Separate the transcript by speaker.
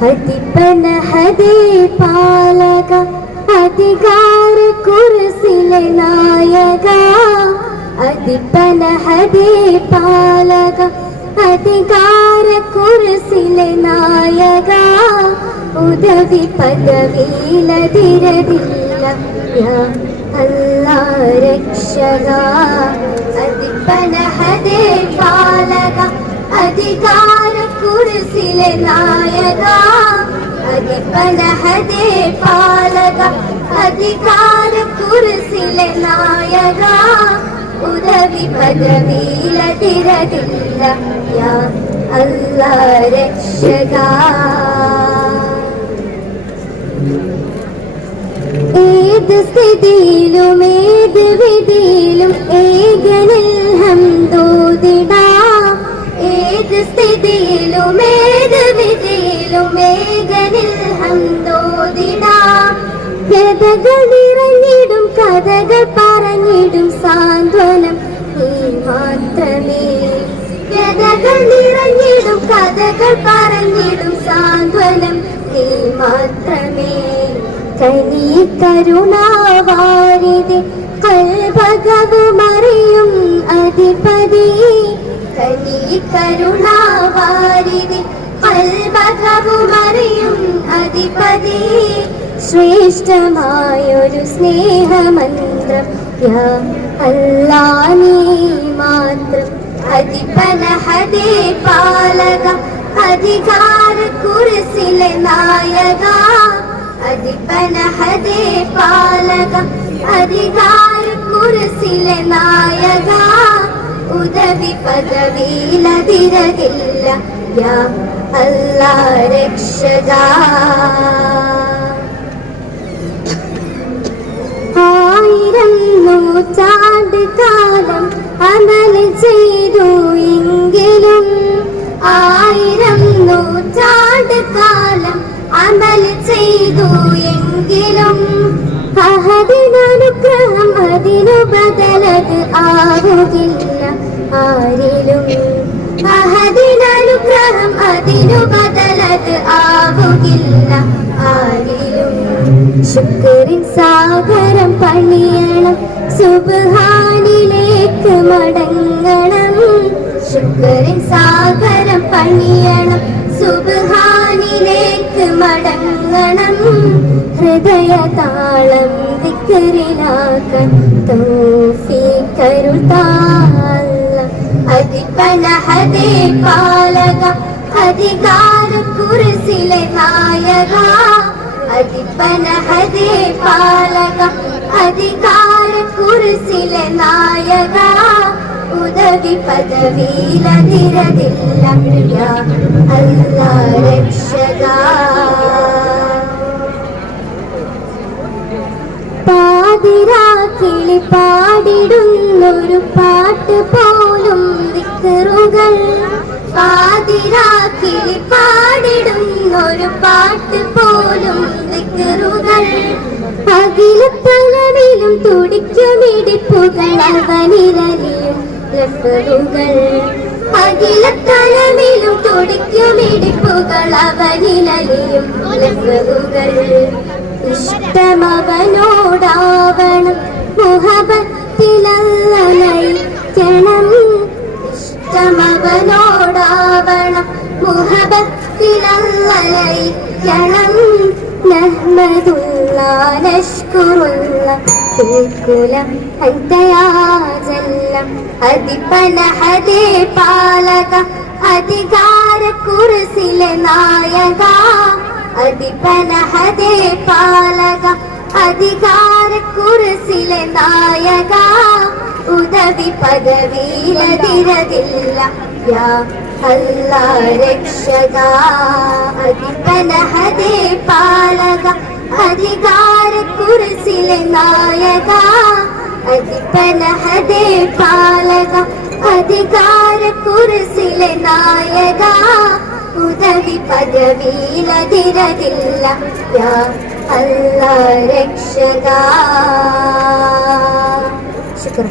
Speaker 1: ഹതിപ്പന ഹതേ പാലക അധികാര കുറിസിലെ നായക. അധിപന ഹതേ പാലക അധികാര കുറിസിലെ നായക. ഉദവി പദവിയിലതിരതില്ല അല്ല രക്ഷക. അധിപന ഹതേ പാലക അധികാര കുറിസിലെ നായക അധിപന ഹതേ പാലക അധികാര കുറിസിലെ നായക ഉദവി പദവിയിലതിരതില്ല യാ അല്ലാ രക്ഷക. ഏത് സ്ഥിതിയിലും ഏത് വിധിയിലും ഏകനിൽ ഹംദോദിടാം ഏത് സ്ഥിതിയിലും വിധിയിലും ഏകനിൽ ഹംദോദിടാം കഥകൾ നിറഞ്ഞിടും കഥകൾ പറഞ്ഞിടും സാന്ത്വനം നീ മാത്രമേ കഥകൾ നിറഞ്ഞിടും കഥകൾ പറഞ്ഞിടും സാന്ത്വനം നീ മാത്രമേ കനി കരുണാവാരിതി കൽപകവുമറിയും അധിപതി. കനി കരുണാവാരിതി കൽപകവുമറിയും അധിപതി. ശ്രേഷ്ഠമായൊരു സ്നേഹമന്ത്രം. യാ അല്ലാ നീ മാത്രം. അധിപനഹദേ പാലക. അധികാര കുറിസിലെ നായക. അധിപനഹദേ പാലക. അധികാര കുറിസിലെ നായക. ഉദവി പദവിയിലതിരകില്ല. യാ അല്ലാ രക്ഷക ആയിരം നൂറ്റാണ്ട് കാലം അമൽ ചെയ്തു എങ്കിലും ആയിരം നൂറ്റാണ്ട് കാലം അമൽ ചെയ്തു എങ്കിലും അതിനനുഗ്രഹം അതിനു ബദലത് ആവുകില്ല. ആരിലും ബദലത് ആവുകില്ല ആരിലും. ശുക്രിൻ സാഗരം പണിയണം സുബാനിലേക്ക് മടങ്ങണം. ശുക്രിൻ സാഗരം പണിയണം സുബാനിലേക്ക് മടങ്ങണം. ഹൃദയ താളം വിക്കരിലാക്കാൻ തോഫിക്കരുതാല്ല അധിപന ഹതേ പാലക അധികാര കുറിസിലെ നായക അധിപന ഹതേ പാലക അധികാര കുറിസിലെ നായക ഉദവി പദവിയിലതിരതില്ല യാ അല്ലാ രക്ഷക. പാതിരാക്കിളി പാടിടുന്നൊരു പാട്ട് പോലും അഖിലത്തലവിലും തുടിക്കുമിടിപ്പുകൾ അവനിരലിയും തുടിക്കുമിടിപ്പുകൾ അവനിലലിയും ഇഷ്ടമവനോടാവണം മുഹബത്തിലല്ല മുഹബത്തിലല്ല നയിക്കണം നഹ്മദുല്ലാ നഷ്കുറുല്ല ഫിൽകുലം അന്തയാ ജല്ലം അധിപന ഹദേ പാലക അധികാര കുറിസിലെ നായക അധിപന ഹദേ പാലക അധികാര കുറിസിലെ നായക ഉദവി പദവിയിലതിരതില്ല യാ അല്ലാ രക്ഷക അതികലഹദേ ഹദേ പാലക അധികാര കുറിസിലെ നായക അതികലഹദേ ഹദേ പാലക അധികാര കുറിസിലെ നായക ഉദവി പദവിയിലതിരകില്ല യാ അല്ലാ രക്ഷക. ശുക്രൻ.